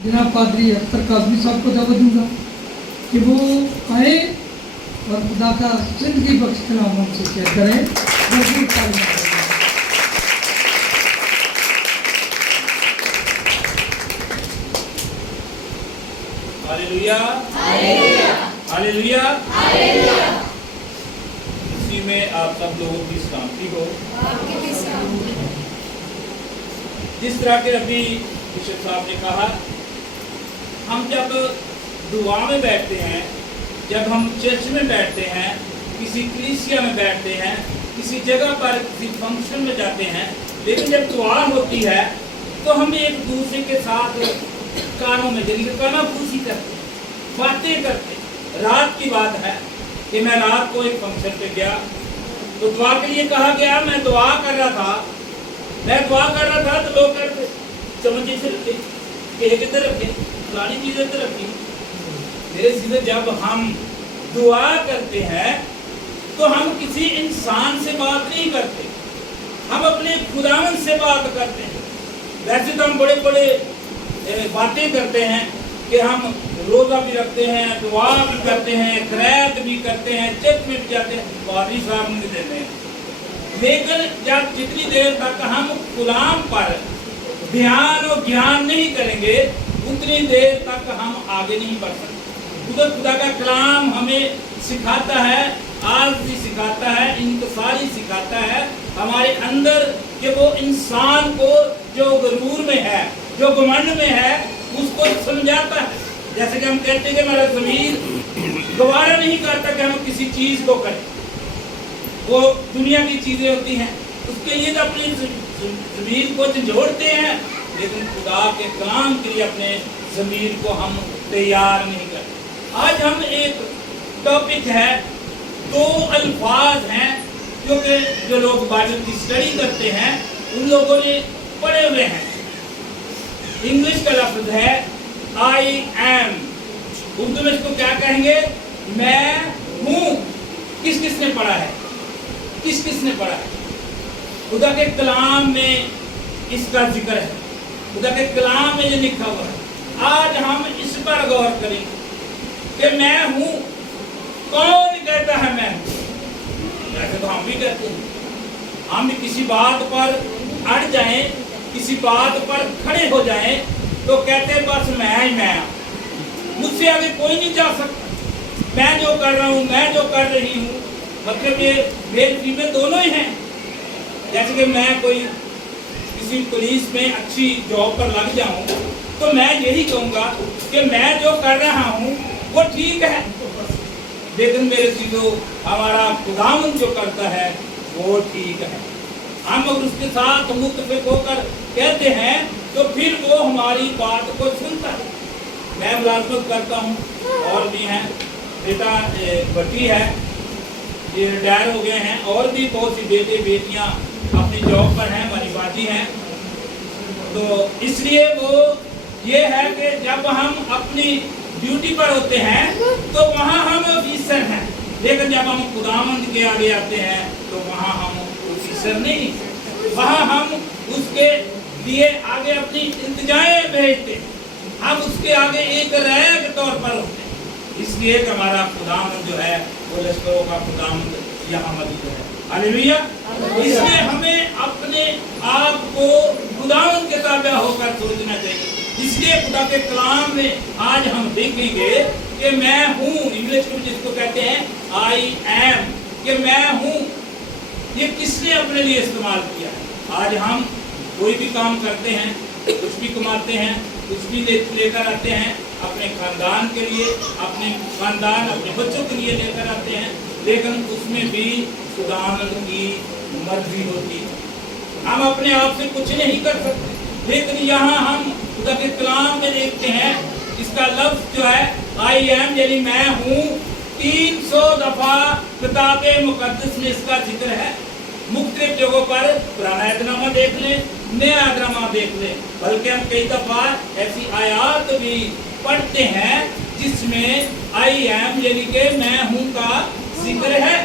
जनाब पादरी अख्तर काज़मी साहब को दावत दूंगा कि वो आए और खुदा का जिंदगी बख्श कलाम हमसे शेयर करें। भरपूर तालियां करें। Hallelujah hallelujah hallelujah hallelujah. इसी में आप सब लोगों की सलामती हो। जिस तरह के अभी बिशप साहब ने कहा, हम जब दुआ में बैठते हैं, जब हम चर्च में बैठते हैं, किसी कलीसिया में बैठते हैं, किसी जगह पर किसी फंक्शन में जाते हैं, लेकिन जब दुआ होती है तो हम एक दूसरे के साथ कानों में जरिए कानाफूसी करते, बातें करते। रात की बात है कि मैं रात को एक फंक्शन पे गया तो दुआ के लिए कहा गया। मैं दुआ कर रहा था तो लोग कहते चमचे से रखे, किधर रखे, फलानी चीज इधर रखी। मेरे सीधे जब हम दुआ करते हैं तो हम किसी इंसान से बात नहीं करते, हम अपने खुदावंद से बात करते हैं। वैसे तो हम बड़े बड़े बातें करते हैं कि हम रोज़ा भी रखते हैं, दुआ भी करते हैं, खैरात भी करते हैं, चर्च में भी जाते हैं, पादरी साहब नहीं देते हैं। लेकिन जब जितनी देर तक हम गुलाम पर ध्यान और ज्ञान नहीं करेंगे उतनी देर तक हम आगे नहीं बढ़ सकते। खुदा का कलाम हमें सिखाता है, आज भी सिखाता है, इंतसारी सिखाता है हमारे अंदर कि वो इंसान को जो गरूर में है, जो घमंड में है, उसको समझाता है। जैसे कि हम कहते हैं कि हमारा ज़मीर गवारा नहीं करता कि हम किसी चीज़ को करें, वो दुनिया की चीज़ें होती हैं, उसके लिए तो अपनी ज़मीर को झंझोड़ते हैं, लेकिन खुदा के कलाम के लिए अपने ज़मीर को हम तैयार नहीं करते। आज हम एक टॉपिक है, दो अल्फाज हैं क्योंकि जो लोग बाइबल की स्टडी करते हैं उन लोगों ने पढ़े हुए हैं। इंग्लिश का लफ्ज है आई एम, उर्दू में इसको क्या कहेंगे? मैं हूँ। किस किस ने पढ़ा है? किस किस ने पढ़ा है? खुदा के कलाम में इसका जिक्र है, खुदा के कलाम में ये लिखा हुआ है। आज हम इस पर गौर करेंगे कि मैं हूँ। कौन कहता है मैं हूँ? वैसे तो हम भी कहते हैं, हम भी किसी बात पर अड़ जाएं, किसी बात पर खड़े हो जाएं तो कहते हैं बस मैं ही मैं, मुझसे आगे कोई नहीं जा सकता। मैं जो कर रहा हूँ, मैं जो कर रही हूँ, मतलब ये मेल फीमेल दोनों ही हैं। जैसे कि मैं कोई किसी पुलिस में अच्छी जॉब पर लग जाऊँ तो मैं यही कहूँगा कि मैं जो कर रहा हूँ वो ठीक है, लेकिन मेरे से जो हमारा खुदावंद जो करता है वो ठीक है। हम अगर उसके साथ मुत्तफिक होकर कहते हैं तो फिर वो हमारी बात को सुनता है। मैं मुलाजमत करता हूँ और भी हैं, बेटा बच्ची है, ये रिटायर हो गए हैं, और भी बहुत सी बेटे बेटियाँ अपनी जॉब पर हैं, हमारी बाजी हैं। तो इसलिए वो ये है कि जब हम अपनी ड्यूटी पर होते हैं तो वहाँ हम ऑफिसर हैं, लेकिन जब हम खुदावंद के आगे आते हैं तो वहाँ हम ऑफिसर नहीं, वहाँ हम उसके लिए आगे अपनी इंतजाएं भेजते हैं, हम उसके आगे एक रैया के तौर पर होते हैं। इसलिए कि हमारा खुदावंद जो है वो लश्करों का खुदावंद यहाँ मौजूद है। हालेलुया। इसलिए हमें अपने आप को खुदावंद के ताबे होकर सोचना चाहिए। इसलिए खुदा के कलाम में आज हम देखेंगे कि मैं हूँ, इंग्लिश में जिसको कहते हैं आई एम, कि मैं हूँ, ये किसने अपने लिए इस्तेमाल किया है। आज हम कोई भी काम करते हैं, कुछ भी कमाते हैं, कुछ भी लेकर आते हैं अपने खानदान के लिए, अपने खानदान अपने बच्चों के लिए लेकर आते हैं, लेकिन उसमें भी खुदावंद की मर्जी होती है। हम अपने आप से कुछ नहीं कर सकते, लेकिन यहाँ हम खुदा के कलाम में देखते हैं इसका लफ्ज जो है आई एम यानी मैं हूँ, 300 दफा किताबे मुकद्दस में इसका जिक्र है। मुख्तलिफ जगहों पर पुराना अहदनामा देख लें, नया अहदनामा देख लें, बल्कि हम कई दफा ऐसी आयात भी पढ़ते हैं जिसमें आई एम यानी कि मैं हूँ का जिक्र है।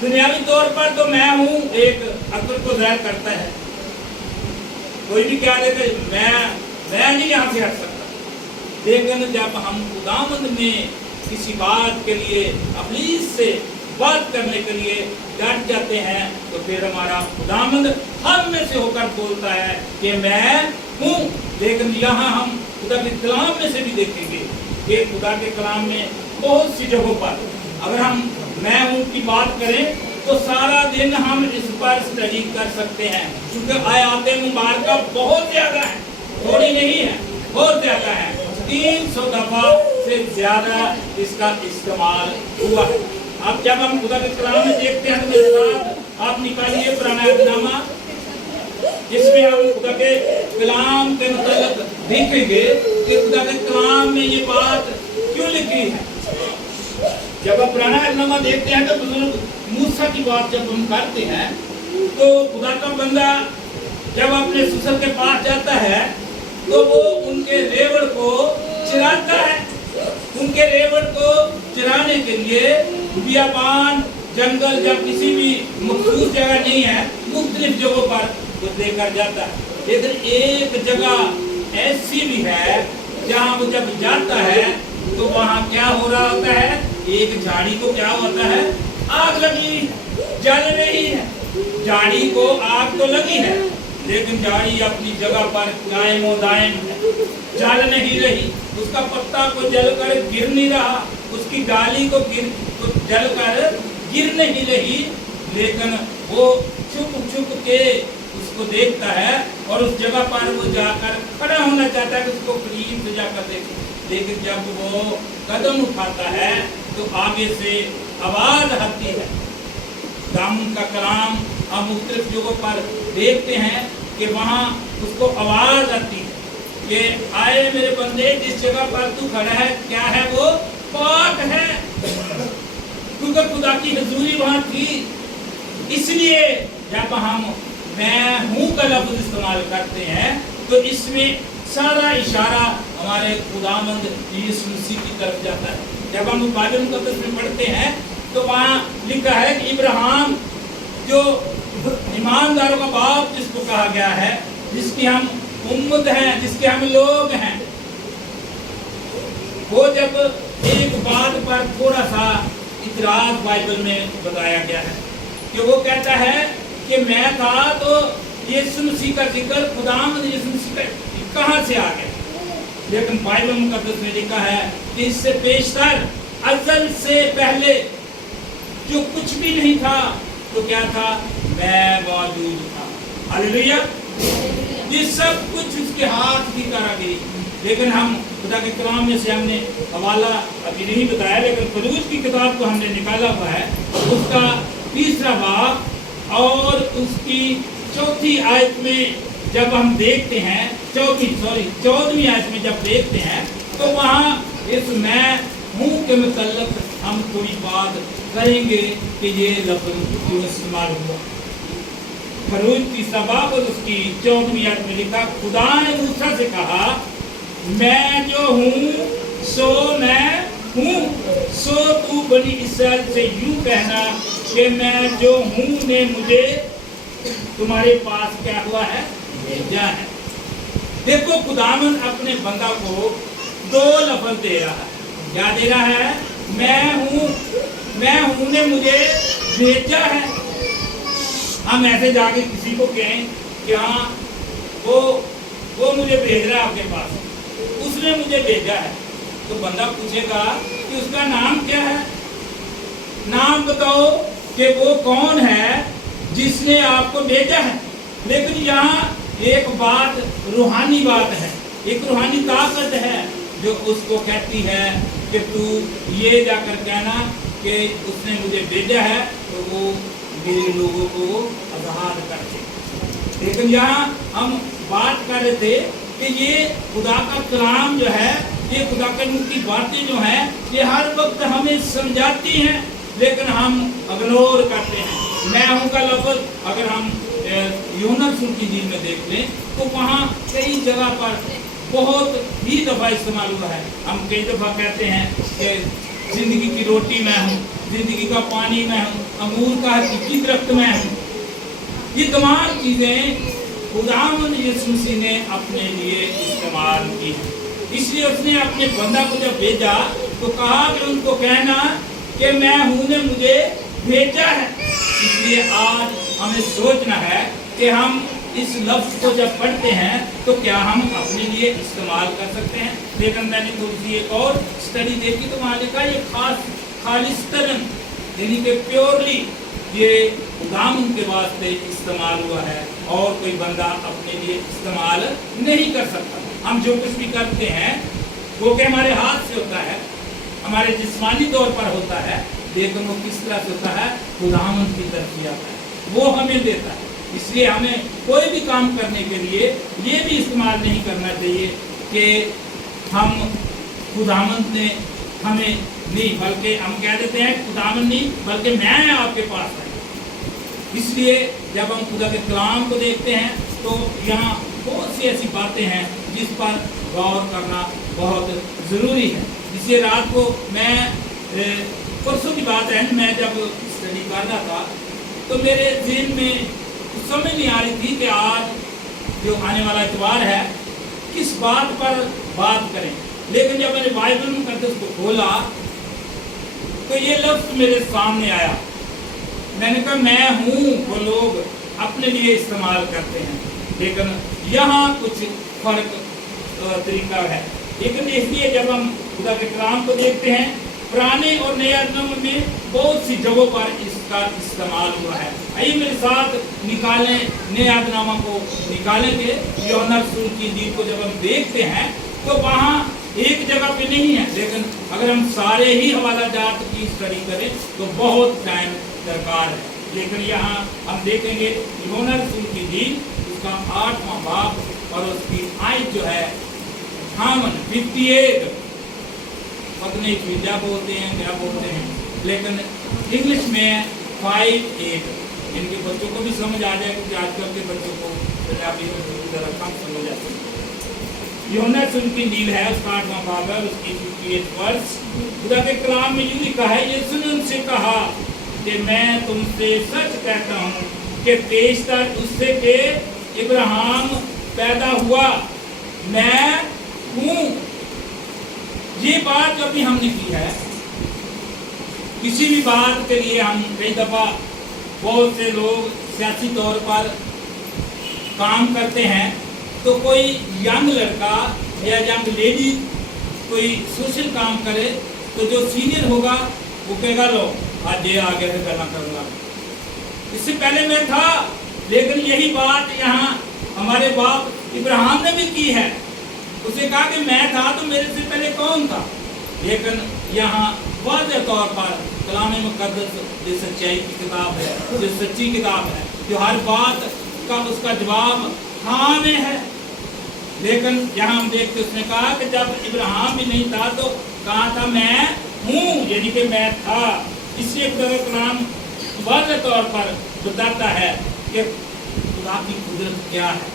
दुनियावी तौर पर तो मैं हूँ एक अक्ल को ज़ाहिर करता है, कोई भी क्या देते मैं मैं नहीं यहाँ से हट सकता। लेकिन जब हम खुदावंद में किसी बात के लिए अबलीस से बात करने के लिए डट जाते हैं, तो फिर हमारा खुदावंद हम में से होकर बोलता है कि मैं हूँ। लेकिन यहाँ हम खुदा के कलाम में से भी देखेंगे कि खुदा के कलाम में बहुत सी जगहों पर अगर हम मैं हूँ की बात करें तो सारा दिन हम इस पर स्टडी कर सकते हैं, क्योंकि आयाते मुबारका बहुत ज्यादा है, थोड़ी नहीं है, बहुत ज्यादा है। 300 दफा से ज्यादा इसका इस्तेमाल हुआ है। अब जब हम खुदा के कलाम में देखते हैं तो मेरे साथ आप निकालिए पुराना अहदनामा, इसमें हम खुदा के कलाम के मतलब देखेंगे कि खुदा के कलाम में ये बात क्यों लिखी है। जब आप पुराना अहदनामा देखते हैं तो बुजुर्ग मूसा की बात जब हम करते हैं तो खुदा का बंदा जब अपने ससुर के पास जाता है तो वो उनके रेवड़ को चराता है। उनके रेवड़ को चराने के लिए बियाबान जंगल जब किसी भी मखसूस जगह नहीं है, मुख्तलिफ जगहों पर वो लेकर जाता है। लेकिन एक जगह ऐसी भी है जहाँ वो जब जाता है तो वहाँ क्या हो रहा होता है, एक झाड़ी को क्या होता है, आग लगी जल रही है। झाड़ी को आग तो लगी है लेकिन झाड़ी अपनी जगह पर कायम व दायम है, जल नहीं रही। उसका पत्ता को जलकर गिर नहीं रहा, उसकी डाली को जलकर गिर नहीं रही, लेकिन वो छुप छुप के उसको देखता है और उस जगह पर वो जाकर खड़ा होना चाहता है कि उसको करीब से जाकर देखे। लेकिन जब वो कदम उठाता है तो आगे से आवाज आती है। दाम का कलाम हम मुख्तलिफ जगहों पर देखते हैं कि वहाँ उसको आवाज आती है कि आए मेरे बंदे, जिस जगह पर तू खड़ा है क्या है वो पाक है, क्योंकि खुदा की हजूरी वहाँ थी। इसलिए जब हम मैं हूँ का लफ्ज इस्तेमाल करते हैं तो इसमें सारा इशारा हमारे खुदावंद यीशु मसीह की तरफ जाता है। जब हम बाइबल मुकद्दस में पढ़ते हैं तो वहाँ लिखा है कि इब्राहिम जो ईमानदारों का बाप जिसको कहा गया है, जिसकी हम उम्मत हैं, जिसके हम लोग हैं, वो जब एक बात पर थोड़ा सा इतराज बाइबल में बताया गया है कि वो कहता है कि मैं था तो यीशु मसीह का जिक्र खुदावंद यीशु मसीह का कहाँ से आ गया। लेकिन बाइबल मुकद्दस में लिखा है कि इससे पेशतर अज़ल से पहले जो कुछ भी नहीं था तो क्या था, मैं मौजूद था। हालेलुया। ये सब कुछ उसके हाथ की कारीगरी। लेकिन हम खुदा के कलाम में से हमने हवाला अभी नहीं बताया, लेकिन फलूज की किताब को हमने निकाला हुआ है, उसका 3रा बाब और उसकी 4थी आयत में जब हम देखते हैं 14वीं आयत में जब देखते हैं तो वहाँ इस मैं हूँ के मतलब हम कोई बात करेंगे कि ये लफ्ज़ क्यों इस्तेमाल हुआ। फलूज की बाब और उसकी 14वीं आयत में लिखा, खुदा ने मूसा से कहा, मैं जो हूँ सो मैं हूँ, सो तू बनी इसराइल से यूं कहना कि मैं जो हूँ ने मुझे तुम्हारे पास क्या हुआ है, भेजा है। देखो खुदावंद अपने बंदा को 2 लफ्ज़ दे रहा है। क्या दे रहा है, मैं हूँ ने मुझे भेजा है। हम ऐसे जाके किसी को कहें कि हाँ वो मुझे भेज रहा है आपके पास, उसने मुझे भेजा है, तो बंदा पूछेगा कि उसका नाम क्या है, नाम बताओ कि वो कौन है जिसने आपको भेजा है। लेकिन यहाँ एक बात रूहानी बात है, एक रूहानी ताकत है जो उसको कहती है कि तू ये जाकर कहना कि उसने मुझे भेजा है तो वो मेरे लोगों को आज़ाद कर दे। लेकिन यहाँ हम बात कर रहे थे कि ये खुदा का कलाम जो है, ये खुदा के मुंह की बातें जो हैं, ये हर वक्त हमें समझाती हैं, लेकिन हम इग्नोर करते हैं। मैं हूँ का लफ्ज़ अगर हम यूहन्ना रसूल की इंजील में देख लें तो वहाँ कई जगह पर बहुत ही दफ़ा इस्तेमाल हुआ है। हम कई दफ़ा कहते हैं कि ज़िंदगी की रोटी मैं हूँ, ज़िंदगी का पानी मैं हूँ, अंगूर का हकीकी दरख्त मैं हूँ। ये तमाम चीज़ें खुदावंद यीशु मसीह ने अपने लिए इस्तेमाल की है। इसलिए उसने अपने बंदा को जब भेजा तो कहा कि उनको कहना कि मैं हूं ने मुझे भेजा है। इसलिए आज हमें सोचना है कि हम इस लफ्ज को जब पढ़ते हैं तो क्या हम अपने लिए इस्तेमाल कर सकते हैं। लेकिन मैंने थोड़ी सी एक और स्टडी देखी तो वहाँ लिखा ये खालिस्तरन यानी कि प्योरली ये खुदाम के वास्ते इस्तेमाल हुआ है और कोई बंदा अपने लिए इस्तेमाल नहीं कर सकता। हम जो कुछ भी करते हैं वो कि हमारे हाथ से होता है, हमारे जिस्मानी तौर पर होता है, लेकिन वो किस तरह से होता है, खुदाम की तरफ से आता है, वो हमें देता है। इसलिए हमें कोई भी काम करने के लिए ये भी इस्तेमाल नहीं करना चाहिए कि हम खुदावंद ने हमें नहीं, बल्कि हम कह देते हैं खुदावंद नहीं बल्कि मैं आपके पास आया। इसलिए जब हम खुदा के कलाम को देखते हैं तो यहाँ बहुत सी ऐसी बातें हैं जिस पर गौर करना बहुत ज़रूरी है। इसलिए रात को मैं परसों की बात है, मैं जब स्टडी कर रहा था तो मेरे ज़हन में समझ नहीं आ रही थी कि आज जो आने वाला इतवार है किस बात पर बात करें। लेकिन जब मैंने बाइबल मुकद्दस को खोला तो ये लफ्ज़ मेरे सामने आया। मैंने कहा मैं हूँ वो लोग अपने लिए इस्तेमाल करते हैं, लेकिन यहाँ कुछ फर्क तरीका है। लेकिन इसलिए जब हम खुदा के कलाम को देखते हैं पुराने और नए अदनामे में बहुत सी जगहों पर इसका इस्तेमाल हुआ है। आइए मेरे साथ निकालें, नए अदनामा को निकालेंगे। यूहन्ना रसूल की इंजील को जब हम देखते हैं तो वहाँ एक जगह पे नहीं है, लेकिन अगर हम सारे ही हवाला जात की स्टडी करें तो बहुत टाइम दरकार है। लेकिन यहाँ हम देखेंगे यूहन्ना रसूल की इंजील उसका 8वां बाब और उसकी आयत जो है 58, पता नहीं क्या बोलते हैं क्या बोलते हैं, लेकिन इंग्लिश में 5:8 इनके बच्चों को भी समझ आ जाए, क्योंकि आजकल के बच्चों को पंजाबी में ज़रा कम समझ आती है। यूहन्ना रसूल की इंजील है उसका 8वां बाब है उसकी 58 वर्ष। खुदा के कलाम में यूं लिखा है, यीशु ने उनसे कहा कि मैं तुमसे सच कहता हूँ कि पेशतर उससे के इब्राहिम पैदा हुआ, मैं हूँ। ये बात जो अभी हमने की है, किसी भी बात के लिए हम कई दफ़ा बहुत से लोग सियासी तौर पर काम करते हैं तो कोई यंग लड़का या यंग लेडी कोई सोशल काम करे तो जो सीनियर होगा वो कहेगा लो आज ये आगे से करना करूँगा, इससे पहले मैं था। लेकिन यही बात यहाँ हमारे बाप इब्राहिम ने भी की है। उसे कहा कि मैं था तो मेरे से पहले कौन था। लेकिन यहाँ वाज़ेह तौर पर कलाम मुक़द्दस जो सच्चाई की किताब है, जो सच्ची किताब है, जो हर बात का उसका जवाब हाँ में है। लेकिन यहाँ हम देखते उसने कहा कि जब इब्राहिम भी नहीं था तो कहा था मैं हूँ, यानी कि मैं था। इसलिए खुदा का कलाम वाज़ेह तौर पर बताता है कि खुदा की कुदरत क्या है।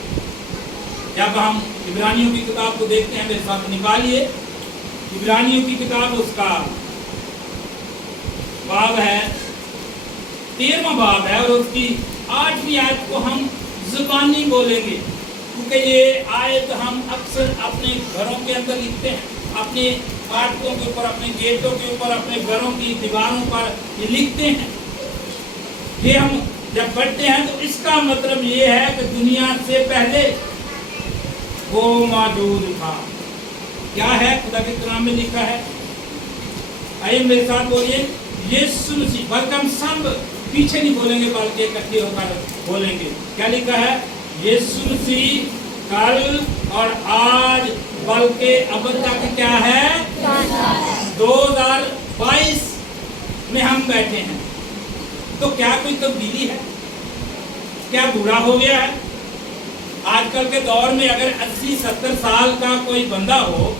जब हम इब्रानियों की किताब को देखते हैं, मेरे साथ निकालिए इब्रानियों की किताब, उसका बाब है 13वां बाब है और उसकी 8वीं आयत को हम ज़ुबानी बोलेंगे, क्योंकि ये आयत हम अक्सर अपने घरों के अंदर लिखते हैं, अपने फाटकों के ऊपर, अपने गेटों के ऊपर, अपने घरों की दीवारों पर ये लिखते हैं। ये हम जब पढ़ते हैं तो इसका मतलब ये है कि दुनिया से पहले वो मौजूद था। क्या है खुदा के कलाम में लिखा है? आइए मेरे साथ बोलिए यीशु मसीह। बल्कि हम सब पीछे नहीं बोलेंगे बल्कि इकट्ठे होकर बोलेंगे। क्या लिखा है? यीशु मसीह कल और आज बल्कि अब तक क्या है, 2022 में हम बैठे हैं। तो क्या कोई तब्दीली है? क्या बुरा हो गया है? आजकल के दौर में अगर 80-70 साल का कोई बंदा हो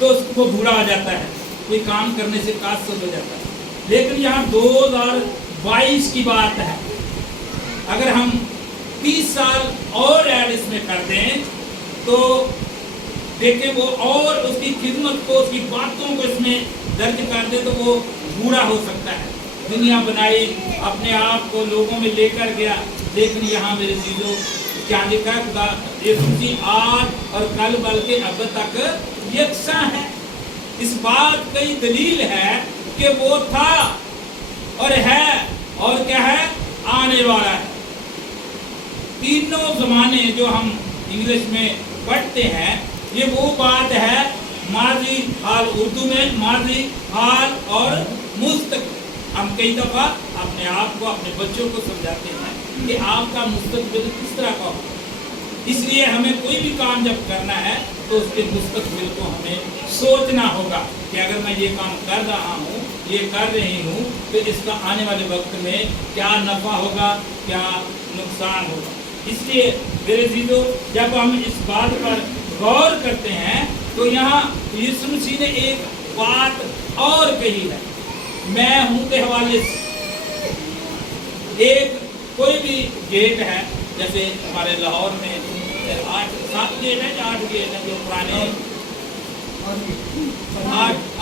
तो उसको बुरा आ जाता है, कोई काम करने से कासल हो जाता है। लेकिन यहाँ 2022 की बात है। अगर हम 30 साल और ऐड इसमें कर दें तो देखें वो और उसकी खिदमत को, उसकी बातों को इसमें दर्ज कर दे तो वो बूढ़ा हो सकता है। दुनिया बनाई, अपने आप को लोगों में लेकर गया, लेकिन यहाँ मेरे चीजों क्या लिखा है, खुदा यीशु मसीह आज और कल बल्कि अब तक यकसा है। इस बात की दलील है कि वो था और है और क्या है, आने वाला है। तीनों जमाने जो हम इंग्लिश में पढ़ते हैं, ये वो बात है, माजी हाल, उर्दू में माजी हाल और मुस्तकबिल। हम कई दफ़ा अपने आप को, अपने बच्चों को समझाते हैं कि आपका मुस्तकबिल किस तरह का हो। इसलिए हमें कोई भी काम जब करना है तो उसके मुस्तकबिल को हमें सोचना होगा कि अगर मैं ये काम कर रहा हूँ, ये कर रही हूँ, तो इसका आने वाले वक्त में क्या नफ़ा होगा, क्या नुकसान होगा। इसलिए मेरे अज़ीज़ों, जब हम इस बात पर गौर करते हैं तो यहाँ यीशु मसीह ने एक बात और कही है, मैं हूँ के हवाले से। एक कोई भी गेट है, जैसे हमारे लाहौर में 7 गेट है, 8 गेट है, जो पुराने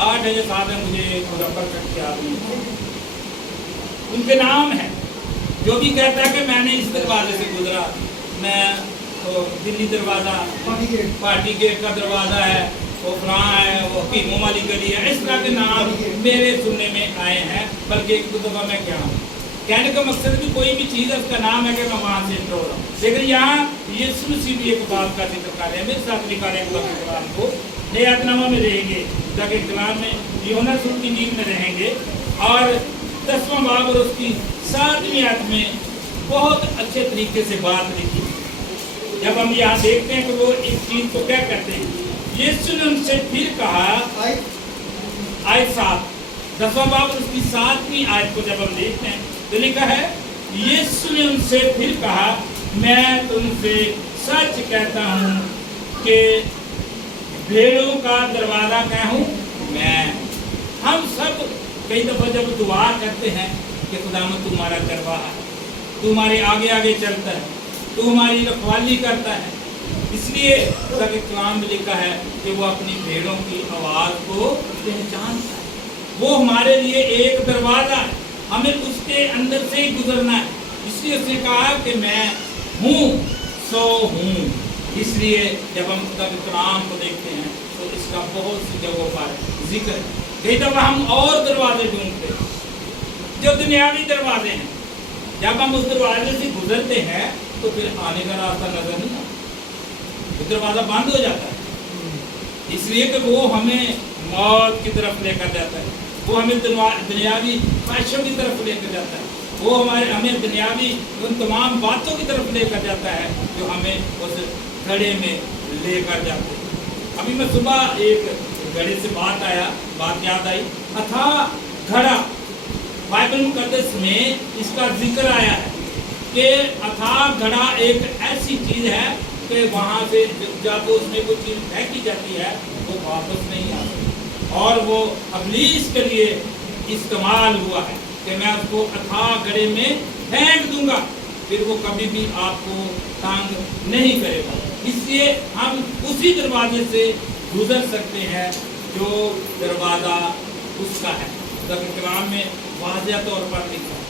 8 है या 7 है, मुझे मुजफ्फर तक क्या उनके नाम है। जो भी कहता है कि मैंने इस दरवाजे से गुजरा, मैं तो दिल्ली दरवाज़ा, पार्टी गेट का दरवाज़ा है, वो फलां है, वो हकीमों वाली गली है, इस तरह के नाम मेरे सुनने में आए हैं। बल्कि एक दो दफ़ा मैं क्या हूँ, कहने का मकसद भी कोई भी चीज़ है उसका नाम है कि मैं वहाँ से इंटर हो रहा हूँ। लेकिन यहाँ यीशु मसीह भी एक बात का जिक्र कर रहे हैं। मेरे साथ लिखा है कलाम को, नए आदनामा में रहेंगे, ताकि कलाम में यूहन्ना की नींद में रहेंगे, और 10वां बाब और उसकी 7वीं आयत में बहुत अच्छे तरीके से बात लिखी। जब हम यहाँ देखते हैं कि वो इस चीज़ को क्या करते हैं, यीशु ने उनसे फिर कहा, आयत 7, 10वां बाब और उसकी 7वीं आयत को जब हम देखते हैं तो लिखा है, यीशु ने उनसे फिर कहा, मैं तुमसे सच कहता हूँ कि भेड़ों का दरवाज़ा क्या हूँ मैं। हम सब कई दफ़ा जब दुआ करते हैं कि खुदावंद तुम्हारा दरवाज़ा है, तुम्हारे आगे आगे चलता है, तू हमारी रखवाली करता है। इसलिए ताकि कलाम में लिखा है कि वो अपनी भेड़ों की आवाज़ को पहचानता है। वो हमारे लिए एक दरवाज़ा है, हमें उसके अंदर से ही गुजरना है। इसलिए उसने कहा कि मैं हूँ सो हूँ। इसलिए जब हम खुदा के कलाम को देखते हैं तो इसका बहुत सी जगहों पर जिक्र है। कई दफ़ा हम और दरवाजे ढूंढते हैं जो दुनियावी दरवाजे हैं। जब हम उस दरवाजे से गुजरते हैं तो फिर आने का रास्ता नजर नहीं आता, वो दरवाज़ा बंद हो जाता है। इसलिए कि वो हमें मौत की तरफ लेकर जाता है, वो हमें दुनियावी ख्वाहिशों की तरफ लेकर जाता है, वो हमें दुनियावी उन तमाम बातों की तरफ लेकर जाता है जो हमें उस घड़े में लेकर जाते हैं। अभी मैं सुबह एक घड़े से बात याद आई, अथाह घड़ा। बाइबल मुकद्दस में इसका जिक्र आया है कि अथाह घड़ा एक ऐसी चीज़ है कि वहाँ से जब उसमें कोई चीज़ फेंकी जाती है वो वापस नहीं आती, और वो इब्लीस के लिए इस्तेमाल हुआ है कि मैं उसको अथाह घड़े में फेंक दूंगा, फिर वो कभी भी आपको तंग नहीं करेगा। इसलिए हम उसी दरवाजे से गुजर सकते हैं जो दरवाज़ा उसका है। कलाम में वाज़िह तौर पर लिखा है,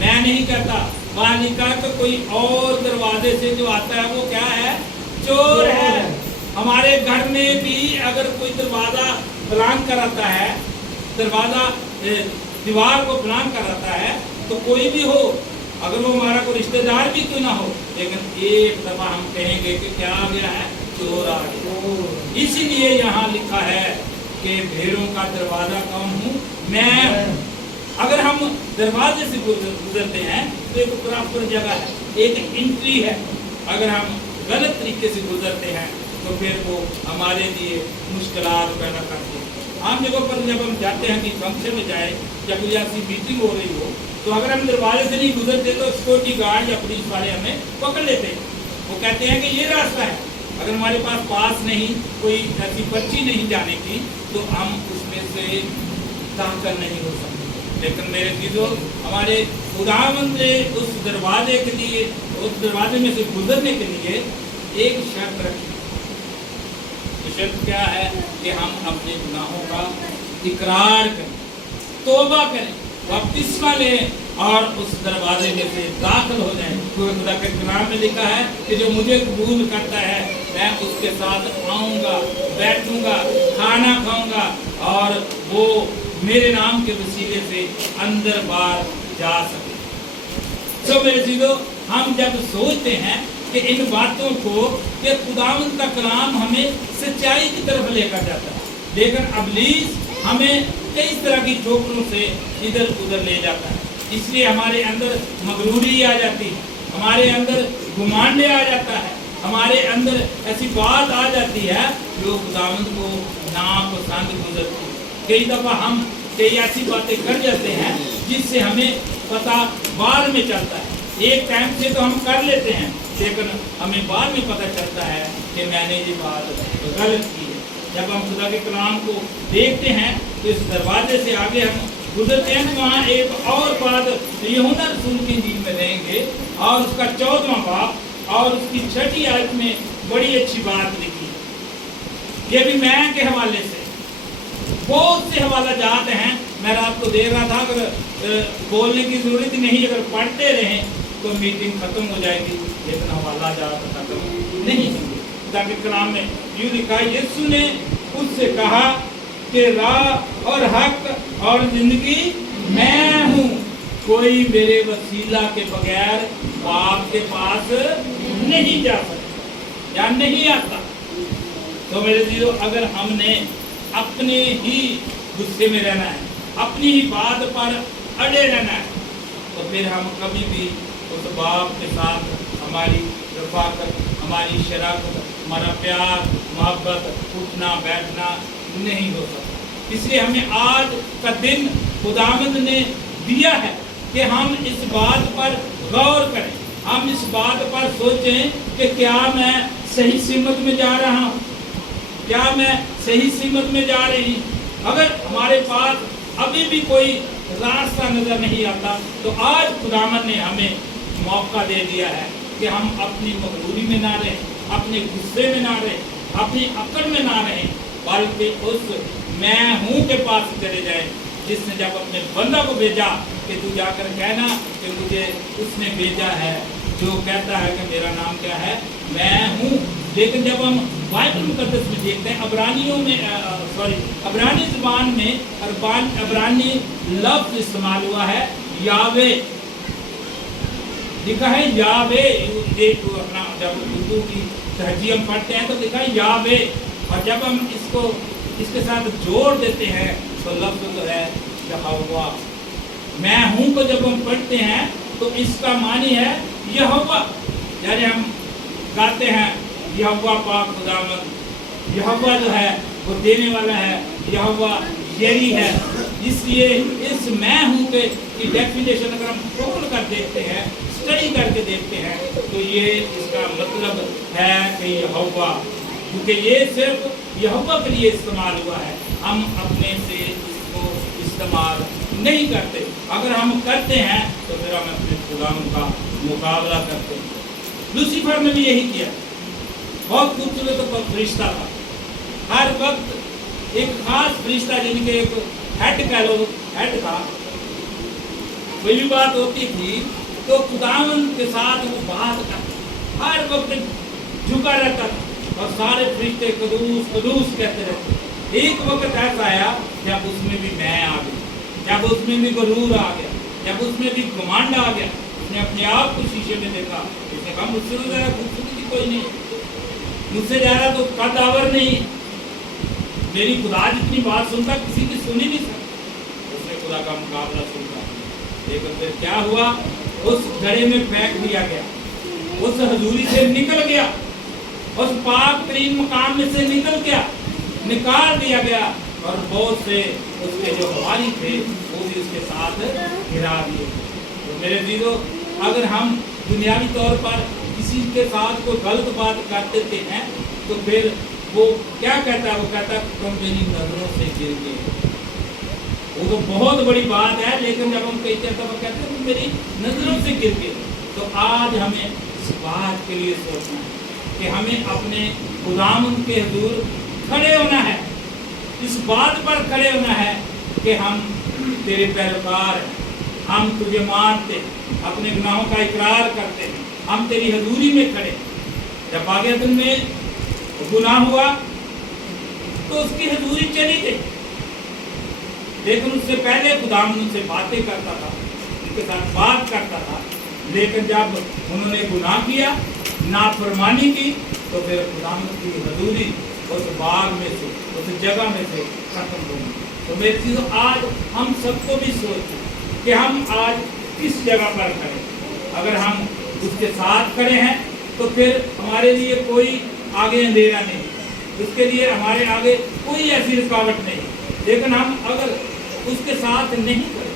मैं नहीं कहता, वहाँ लिखा है कि कोई और दरवाजे से जो आता है वो क्या है, चोर है। हमारे घर में भी अगर कोई दरवाज़ा प्लान कराता है, दरवाज़ा दीवार को प्लान कराता है, तो कोई भी हो, अगर वो हमारा कोई रिश्तेदार भी क्यों ना हो, लेकिन एक दफ़ा हम कहेंगे कि क्या आ गया है, चोर आ गया। इसीलिए यहाँ लिखा है कि भेड़ों का दरवाज़ा कौन हूँ मैं। अगर हम दरवाजे से गुजरते हैं तो एक प्रॉपर जगह है, एक एंट्री है। अगर हम गलत तरीके से गुजरते हैं तो फिर वो हमारे लिए मुश्किलात पैदा करते हैं। आम जगहों पर जब हम जाते हैं कि फंक्शन में जाए या कोई ऐसी मीटिंग हो रही हो, तो अगर हम दरवाजे से नहीं गुजरते तो सिक्योरिटी गार्ड या पुलिस वाले हमें पकड़ लेते हैं। वो कहते हैं कि ये रास्ता है। अगर हमारे पास नहीं, कोई ऐसी पर्ची नहीं जाने की, तो हम उसमें से दाखिल नहीं हो सकते। लेकिन मेरे चीज़ों, हमारे खुदावंद ने उस दरवाजे के लिए, उस दरवाजे में से गुजरने के लिए एक शर्त रखी। तो शर्त क्या है कि हम अपने गुनाहों का इकरार करें, तौबा करें, बपतिस्मा लें اور اس دروازے میں سے داخل ہو جائیں. کیونکہ خدا کے کلام میں لکھا ہے کہ جو مجھے قبول کرتا ہے میں اس کے ساتھ آؤں گا, بیٹھوں گا, کھانا کھاؤں گا, اور وہ میرے نام کے وسیلے سے اندر باہر جا سکے. سو میرے عزیزو, ہم جب سوچتے ہیں کہ ان باتوں کو کہ خداوند کا کلام ہمیں سچائی کی طرف لے کر جاتا ہے, لیکن ابلیس ہمیں کئی طرح کی ٹھوکروں سے ادھر ادھر لے جاتا ہے. اس لیے ہمارے اندر مغروری آ جاتی ہے, ہمارے اندر گھمانڈ آ جاتا ہے, ہمارے اندر ایسی بات آ جاتی ہے جو خداوند کو ناپسند گزرتی ہے. کئی دفعہ ہم کئی ایسی باتیں کر جاتے ہیں جس سے ہمیں پتہ بعد میں چلتا ہے. ایک ٹائم سے تو ہم کر لیتے ہیں, لیکن ہمیں بعد میں پتہ چلتا ہے کہ میں نے یہ بات غلط کی ہے. جب ہم خدا کے کلام کو دیکھتے ہیں تو اس دروازے سے آگے ہم گزرتے ہیں تو وہاں ایک اور بات یوحنا رسول کی انجیل میں دیں گے, اور اس کا 14واں باب اور اس کی 6 آیت میں بڑی اچھی بات لکھی ہے. یہ بھی میں کے حوالے سے بہت سے حوالہ جات ہیں. میں رات کو دیکھ رہا تھا, اگر بولنے کی ضرورت ہی نہیں, اگر پڑھتے رہیں تو میٹنگ ختم ہو جائے گی, لیکن حوالہ جات ختم نہیں ہوں گے. تاکہ کلام میں یوں لکھا, یسوع نے اس سے کہا کہ راہ اور حق اور زندگی میں ہوں, کوئی میرے وسیلہ کے بغیر باپ کے پاس نہیں جا سکتا یا نہیں آتا. تو میرے عزیزو, اگر ہم نے اپنے ہی غصے میں رہنا ہے, اپنی ہی بات پر اڑے رہنا ہے, تو پھر ہم کبھی بھی اس باپ کے ساتھ ہماری رفاقت, ہماری شراکت, ہمارا پیار, محبت, اٹھنا بیٹھنا نہیں ہو سکتا. اس لیے ہمیں آج کا دن خداوند نے دیا ہے کہ ہم اس بات پر غور کریں, ہم اس بات پر سوچیں کہ کیا میں صحیح سمت میں جا رہا ہوں, کیا میں صحیح سمت میں جا رہی. اگر ہمارے پاس ابھی بھی کوئی راستہ نظر نہیں آتا تو آج خداوند نے ہمیں موقع دے دیا ہے کہ ہم اپنی مغروری میں نہ رہیں, اپنے غصے میں نہ رہیں, اپنی عقل میں نہ رہیں, بلکہ اس میں ہوں کے پاس چلے جائیں جس نے جب اپنے بندہ کو بھیجا کہ تو جا کر کہنا کہ مجھے اس نے بھیجا ہے جو کہتا ہے کہ میرا نام کیا ہے, میں ہوں. لیکن جب ہم بائبل مقدس میں دیکھتے ہیں, عبرانیوں میں عبرانی زبان میں عبرانی لفظ استعمال ہوا ہے یاوے, لکھا ہے یاوے. ایک اپنا جب اردو کی تہذیب ہم پڑھتے ہیں تو لکھا ہے یاوے, اور جب ہم اس کو اس کے ساتھ جوڑ دیتے ہیں تو لفظ جو ہے یہوہ. میں ہوں کو جب ہم پڑھتے ہیں تو اس کا معنی ہے یہوہ, یعنی ہم گاتے ہیں یہوہ پاک خداوند. یہوہ جو ہے وہ دینے والا ہے, یہوہ یری ہے. اس لیے اس میں ہوں کے کی ڈیفینیشن اگر ہم کھول کر دیکھتے ہیں, اسٹڈی کر کے دیکھتے ہیں, تو یہ اس کا مطلب ہے کہ یہوہ, کیونکہ یہ صرف یہوہ کے لیے استعمال ہوا ہے, ہم اپنے سے اس کو استعمال نہیں کرتے. اگر ہم کرتے ہیں تو پھر ہم اپنے خداوند کا مقابلہ کرتے ہیں. لوسیفر نے بھی یہی کیا, بہت خوبصورت فرشتہ تھا, ہر وقت ایک خاص فرشتہ جن کے ایک ہیڈ کہہ لو, ہیڈ تھا. کوئی بھی بات ہوتی تھی تو خداوند کے ساتھ وہ بات کرتا, ہر وقت جھکا رہتا تھا, اور سارے فرشتے قدوس قدوس کہتے رہتے. ایک وقت ایسا آیا جب اس میں بھی میں آ گئی, جب اس میں بھی غرور آ گیا, جب اس میں بھی گھمنڈ آ گیا. اس نے اپنے آپ کو شیشے میں دیکھا, اس نے کہا مجھ سے زیادہ خوبصورتی کوئی نہیں, مجھ سے زیادہ تو قداور نہیں, میری خدا جتنی بات سنتا کسی کی سنی نہیں سکتا. اس نے خدا کا مقابلہ سنتا, لیکن پھر کیا ہوا, اس گڑھے میں پھینک دیا گیا, اس حضوری سے نکل گیا, اس پاک ترین مقام میں سے نکل گیا, نکال دیا گیا, اور بہت سے اس کے جو حوالی تھے وہ بھی اس کے ساتھ گرا دیے. تو میرے عزیزو, اگر ہم دنیاوی طور پر کسی کے ساتھ کوئی غلط بات کر دیتے ہیں تو پھر وہ کیا کہتا ہے, وہ کہتا ہے تم میری نظروں سے گر گئے. وہ تو بہت بڑی بات ہے, لیکن جب ہم کہتے ہیں تو وہ کہتے ہیں تم میری نظروں سے گر گئے. تو آج ہمیں اس بات کے لیے سوچنا ہے کہ ہمیں اپنے خداوند کے حضور کھڑے ہونا ہے, اس بات پر کھڑے ہونا ہے کہ ہم تیرے پیروکار ہیں, हम तुझे मानते हैं, अपने गुनाहों का इकरार करते हैं, हम तेरी हजूरी में खड़े। जब बागे दिन में गुनाह हुआ तो उसकी हजूरी चली गई, लेकिन उससे पहले खुदावंद उनसे बातें करता था, उनके साथ बात करता था। लेकिन जब उन्होंने गुनाह किया, नाफरमानी की, तो फिर खुदावंद की हजूरी उस बाग में से, उस जगह में से खत्म हो गई। तो मेरी चीज़ों, आज हम सबको भी सोचें कि हम आज किस जगह पर खड़े। अगर हम उसके साथ खड़े हैं तो फिर हमारे लिए कोई आगे अंधेरा नहीं, उसके लिए हमारे आगे कोई ऐसी रुकावट नहीं। लेकिन हम अगर उसके साथ नहीं खड़े,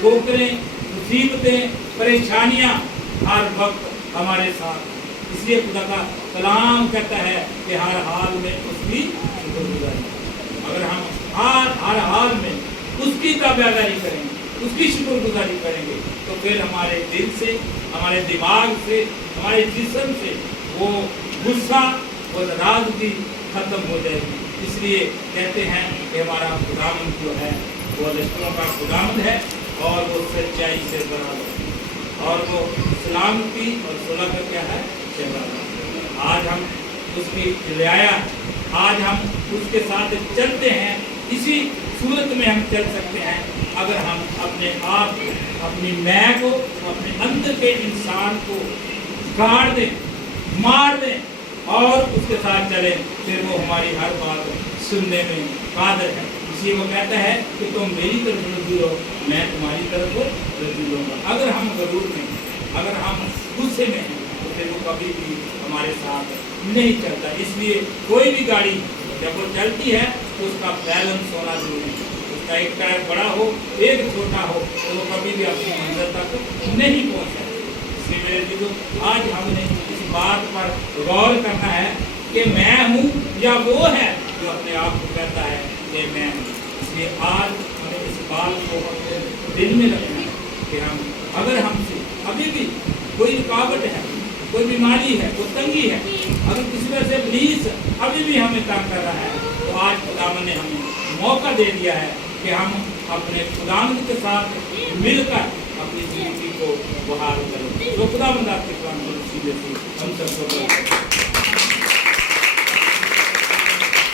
ठोकरें, मुसीबतें, परेशानियां हर वक्त हमारे साथ। इसलिए खुदा का कलाम कहता है कि हर हाल में उसकी शुक्रगुजारी। अगर हम हर हाल में उसकी ताबेदारी करेंगे, उसकी शुक्रगुजारी करेंगे, तो फिर हमारे दिल से, हमारे दिमाग से, हमारे जिस्म से वो गुस्सा, वो नाराजगी खत्म हो जाएगी। इसलिए कहते हैं कि हमारा खुदावंद जो है वो लश्करों का खुदावंद है और वो सच्चाई से भरा है और वो सलामती और सुलह का क्या है, शहरा। आज हम उसकी रियाया, आज हम उसके साथ चलते हैं। इसी सूरत में हम चल सकते हैं अगर हम अपने आप को, अपनी मैं को, अपने अंदर के इंसान को गाड़ दें, मार दें और उसके साथ चलें, फिर वो हमारी हर बात सुनने में कादर है। इसलिए वो कहता है कि तुम मेरी तरफ रजू लो, मैं तुम्हारी तरफ रजू लूँगा। अगर हम गरूर में, अगर हम गुस्से में हैं, तो फिर वो कभी भी हमारे साथ नहीं चलता। इसलिए कोई भी गाड़ी जब वो चलती है तो उसका बैलेंस होना जरूरी है। उसका एक टायर बड़ा हो, एक छोटा हो, तो वो कभी भी अपनी मंजिल तक नहीं पहुँचता। इसलिए मेरे जीवो, आज हमने इस बात पर गौर करना है कि मैं हूँ या वो है जो अपने आप को कहता है कि मैं हूँ। इसलिए आज हमें इस बात को अपने दिल में रखना है कि हम, अगर हमसे अभी भी कोई रुकावट है, कोई बीमारी है, कोई तंगी है, अगर किसी वजह से इब्लीस अभी भी हमें तंग कर रहा है, तो आज खुदावंद ने हमें मौका दे दिया है कि हम अपने खुदावंद के साथ मिलकर अपनी जिंदगी को बहाल करें। तो खुदावंद आपके कलाम को सीधे से हम सबको